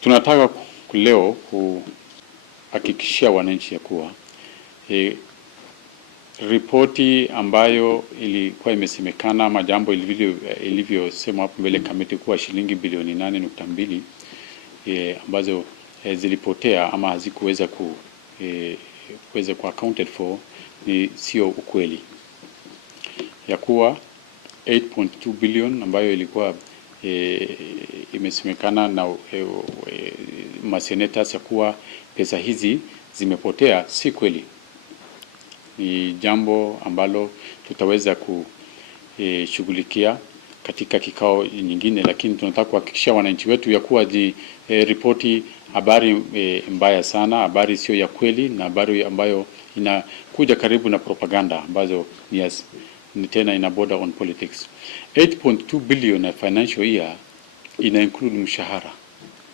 Tunataka leo kuhakikishia wananchi ya kuwa ripoti ambayo ilikuwa imesemekana ama jambo ilivyosemwa hapo mbele kamati kuwa shilingi bilioni 8.2 ambazo zilipotea ama hazikuweza kuweza ku accounted for ni sio ukweli. Ya kuwa 8.2 billion ambayo ilikuwa imesemekana na masenators ya kuwa pesa hizi zimepotea, si kweli. Ni jambo ambalo tutaweza kushughulikia katika kikao nyingine, lakini tunataka kuhakikisha wananchi wetu ya kuwa ripoti habari mbaya sana, habari sio ya kweli na habari ambayo inakuja karibu na propaganda ambazo ni tena ina border on politics. 8.2 billion ya financial year ina include mshahara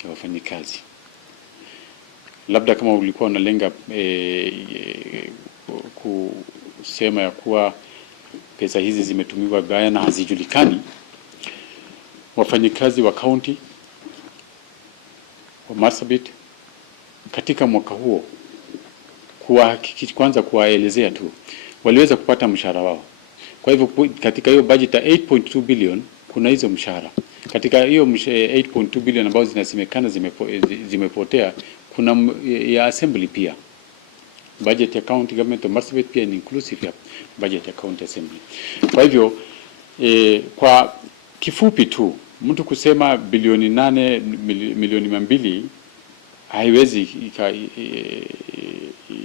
ya wafanyikazi. Labda kama ulikuwa unalenga kusema ya kuwa pesa hizi zimetumiwa vibaya na hazijulikani, wafanyikazi wa county wa Marsabit katika mwaka huo kwanza kuwaelezea tu waliweza kupata mshahara wao. Kwa hivyo katika hiyo budget ya 8.2 billion kuna hizo mshahara. Katika hiyo 8.2 billion ambazo zinasemekana zimepotea, kuna ya assembly pia. Budget ya county government of Marsabit pia ni inclusive ya budget ya county assembly. Kwa hivyo kwa kifupi tu mtu kusema bilioni 8 milioni 200 haiwezi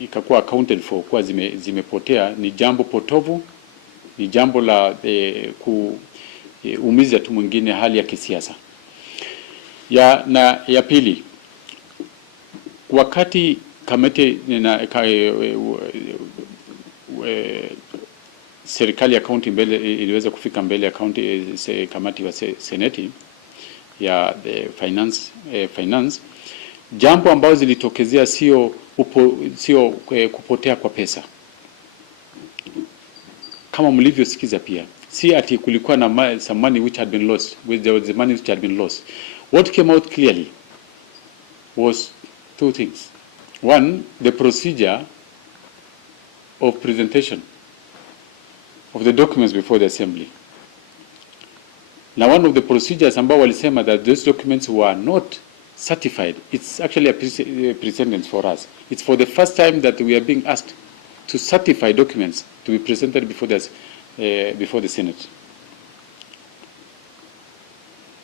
ikakuwa accounted for kwa zimepotea. Ni jambo potovu, ni jambo la kuumiza tu mwingine hali ya kisiasa. Ya pili, wakati kamati serikali ya county mbele iliweza kufika mbele ya county kamati wa seneti ya finance, jambo ambao zilitokezea sio kupotea kwa pesa kama mlivyosikiza pia. Si ati kulikuwa na some money which had been lost, there was the money which had been lost. What came out clearly was two things. One, the procedure of presentation of the documents before the assembly. Now, one of the procedures ambao walisema that those documents were not certified. It's actually a precedent for us. It's for the first time that we are being asked to certify documents to be presented before the Senate.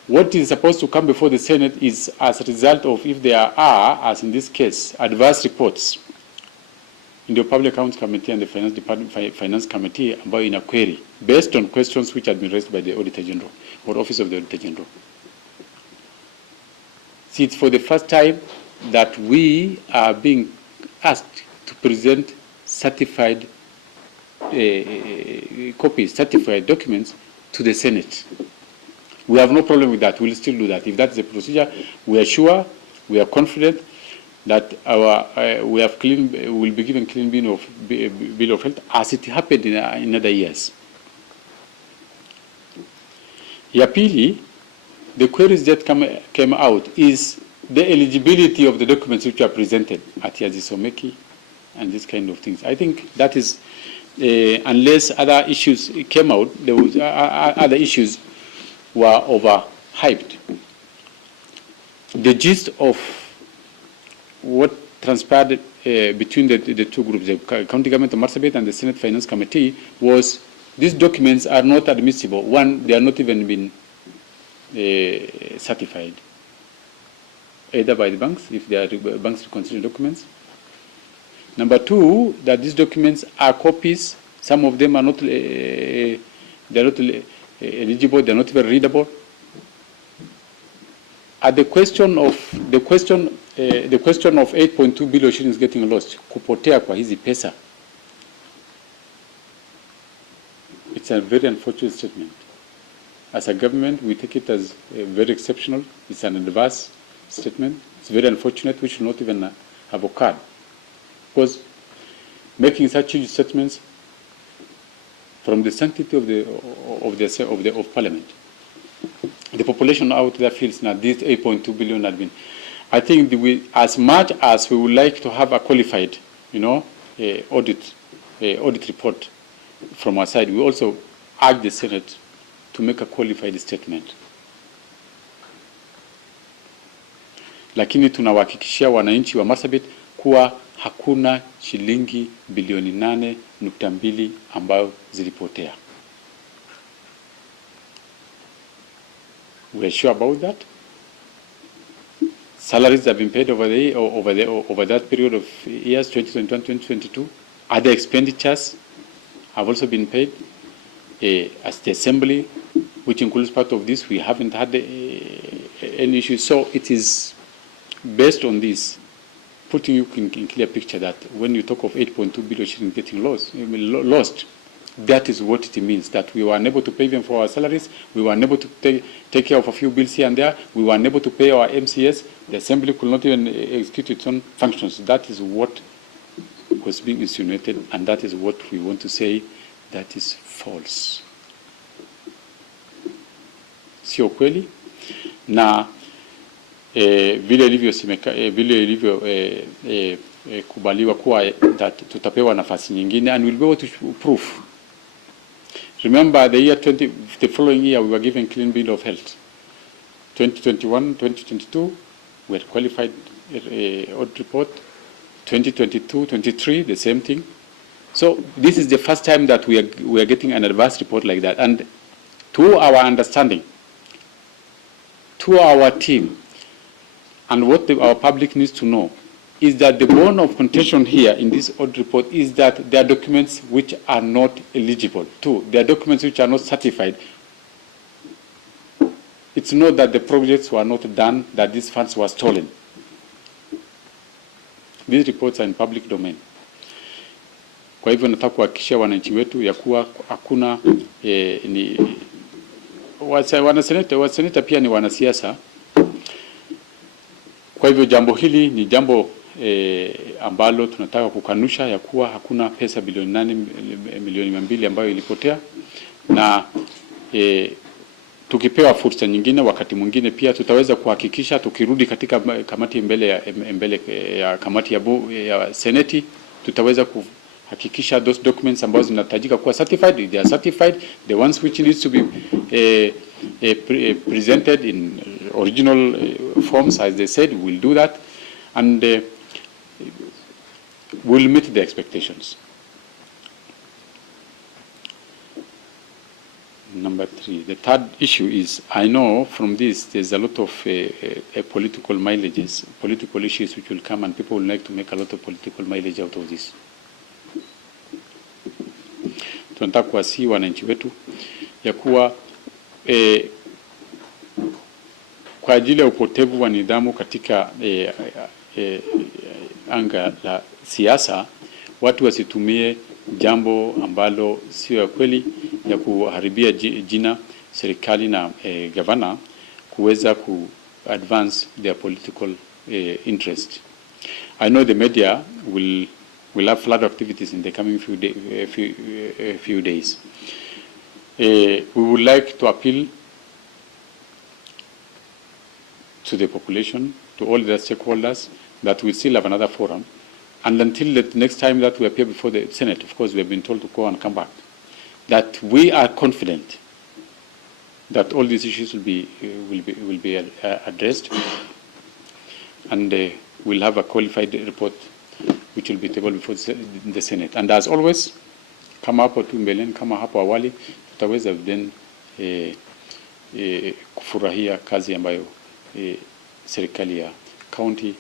What is supposed to come before the Senate is as a result of if there are, as in this case, adverse reports in the Public Accounts Committee and the Finance Committee ambayo ina query based on questions which had been raised by the Auditor General or Office of the Auditor General. See, it's for the first time that we are being asked to present certified copies, certified documents to the Senate. We have no problem with that. We'll still do that. If that's the procedure, we are sure, we are confident that we'll be given clean bill of health as it happened in other years. Ya pili, the queries that came out is the eligibility of the documents which are presented at Yazisomeki and this kind of things. I think that is, unless other issues came out, there was other issues were overhyped. The gist of what transpired between the two groups, the County Government of Marsabit and the Senate Finance Committee, was these documents are not admissible. One, they are not even been certified, either by the banks, if they are banks reconciliation documents. Number two, that these documents are copies. Some of them are not, they are not eligible, they are not even readable. At the question of 8.2 billion shillings getting lost, kupotea kwa hizi pesa, it's a very unfortunate statement. As a government, we take it as very exceptional. It's an adverse statement. It's very unfortunate. We should not even have occurred. Because making such huge statements from the sanctity of Parliament, the population out there feels now this 8.2 billion had been. I think as much as we would like to have a qualified, audit report from our side, we also urge the Senate to make a qualified statement. Lakini tunawahakikishia wananchi wa Marsabit kuwa hakuna shilingi bilioni 8.2 ambayo zilipotea. We are sure about that. Salaries have been paid over that period of years, 2021-2022. Other expenditures have also been paid. As the assembly, which includes part of this, we haven't had any issues. So it is based on this, putting you in clear picture that when you talk of 8.2 billion shillings getting lost, that is what it means, that we were unable to pay them for our salaries, we were unable to take care of a few bills here and there, we were unable to pay our MCS, the assembly could not even execute its own functions. That is what was being insinuated, and that is what we want to say that is false. Sio kweli, na vile ilivyo kubaliwa kuwa that tutapewa nafasi nyingine, and we'll be able to prove. Remember, the following year, we were given clean bill of health. 2021, 2022, we had qualified audit report. 2022, 23, the same thing. So this is the first time that we are getting an advanced report like that. And to our understanding, to our team, and what our public needs to know, is that the bone of contention here in this audit report is that there are documents which are not eligible. Two, there are documents which are not certified. It's not that the projects were not done, that these funds were stolen. These reports are in public domain. Kwa hivyo nataka kuhakikishia wananchi wetu ya kuwa hakuna wanaseneta pia ni wanasiasa. Kwa hivyo jambo hili ni jambo ambalo tunataka kukanusha, ya kuwa hakuna pesa bilioni 8 milioni 200 ambayo ilipotea, na tukipewa fursa nyingine wakati mwingine pia tutaweza kuhakikisha, tukirudi katika kamati mbele ya kamati ya Seneti, tutaweza kuhakikisha those documents ambazo zinahitajika kuwa certified, they are certified, the ones which needs to be presented in original forms, as they said, we'll do that, and we'll meet the expectations. Number 3, the third issue is, I know from this there's a lot of political mileages, political issues which will come, and people will like to make a lot of political mileage out of this. Tunataka kuwasihi wananchi wetu ya kuwa kwa ajili ya upotevu wa nidhamu katika anga la siasa, watu wasitumie jambo ambalo sio ya kweli ya kuharibia jina serikali na governor kuweza ku advance their political interest. I know the media will have flood activities in the coming few days. We would like to appeal to the population, to all the stakeholders, that we still have another forum. And until the next time that we appear before the Senate, of course, we have been told to go and come back, that we are confident that all these issues will be addressed, and we'll have a qualified report which will be tabled before the Senate. And as always, kama hapo tu mbeleni, kama hapo awali, tutaweza then kufurahia kazi ambayo serikali ya county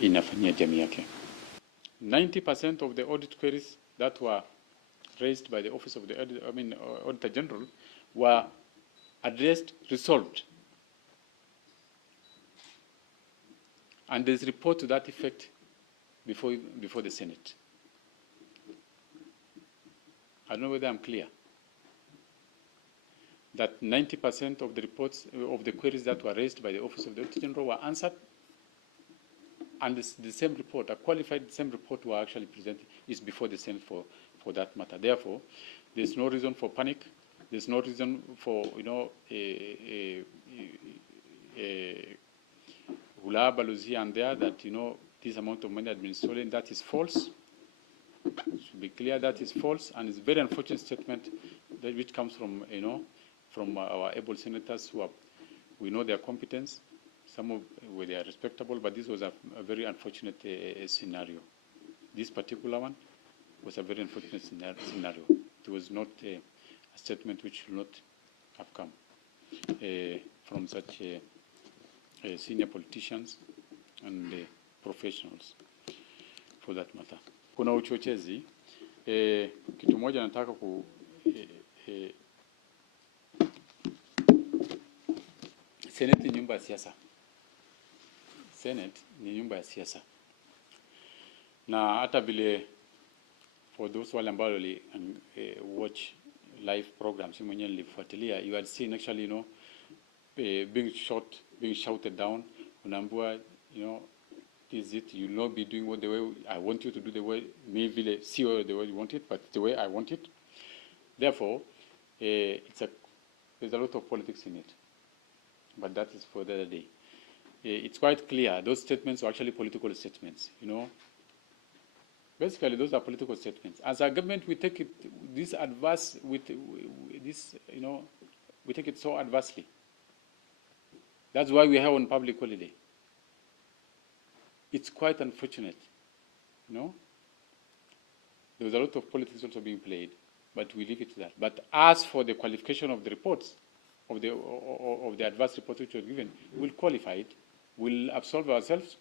inafanyia jamii yake. 90% of the audit queries that were raised by the Office of the Auditor General were addressed, resolved. And there's a report to that effect before the Senate. I don't know whether I'm clear. That 90% of the reports, of the queries that were raised by the Office of the Auditor General were answered, and the same report, a qualified same report, were actually presented, is before the Senate for that matter. Therefore, there's no reason for panic. There's no reason for hulabalus here and there that, this amount of money had been stolen. That is false. It should be clear that is false, and it's a very unfortunate statement which comes from, from our able senators who are, we know their competence. Some of they are respectable, but this was a very unfortunate scenario. This particular one was a very unfortunate scenario. It was not a statement which should not have come from such senior politicians and professionals for that matter. Kuna uchochezi. Kitu moja nataka Senate ni nyumba ya siasa. Senate ni nyumba ya siasa. Na hata vile for those wale ambao watch live programs mwenyewe nilifuatilia, you had seen actually, being shouted down. Unaambiwa, is it you will not be doing what the way I want you to do, the way maybe the way you want it, but the way I want it. Therefore, there's a lot of politics in it. But that is for the other day. It's quite clear those statements are actually political statements. Basically, those are political statements. As a government, we take it this adverse with this. We take it so adversely. That's why we have on public holiday. It's quite unfortunate. There was a lot of politics also being played, but we leave it to that. But as for the qualification of the reports, of the adverse reports which were given, we'll qualify it, we'll absolve ourselves,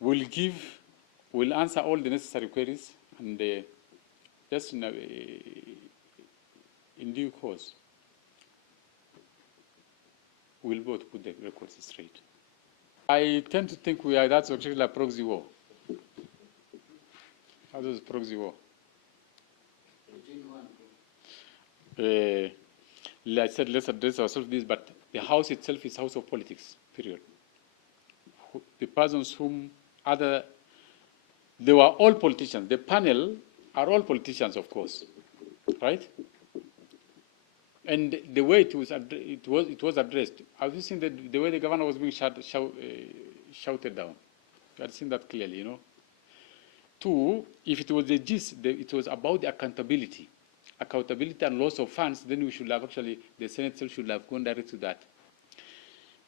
we'll answer all the necessary queries, and just in due course, we'll both put the records straight. I tend to think that's actually a proxy war. How does proxy war? I said let's address ourselves this, but the house itself is house of politics, period. The persons whom they were all politicians. The panel are all politicians, of course, right? And the way it was addressed, have you seen the way the governor was being shouted down? You had seen that clearly, Two, if it was the gist, it was about the accountability and loss of funds, then we should have actually, the Senate should have gone direct to that.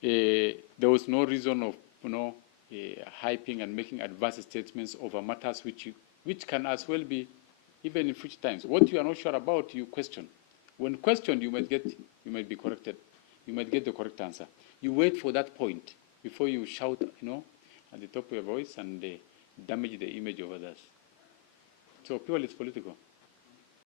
There was no reason of, hyping and making adverse statements over matters which can as well be, even in future times. What you are not sure about, you question. When questioned, you might be corrected. You might get the correct answer. You wait for that point before you shout, at the top of your voice and damage the image of others. So purely it's political.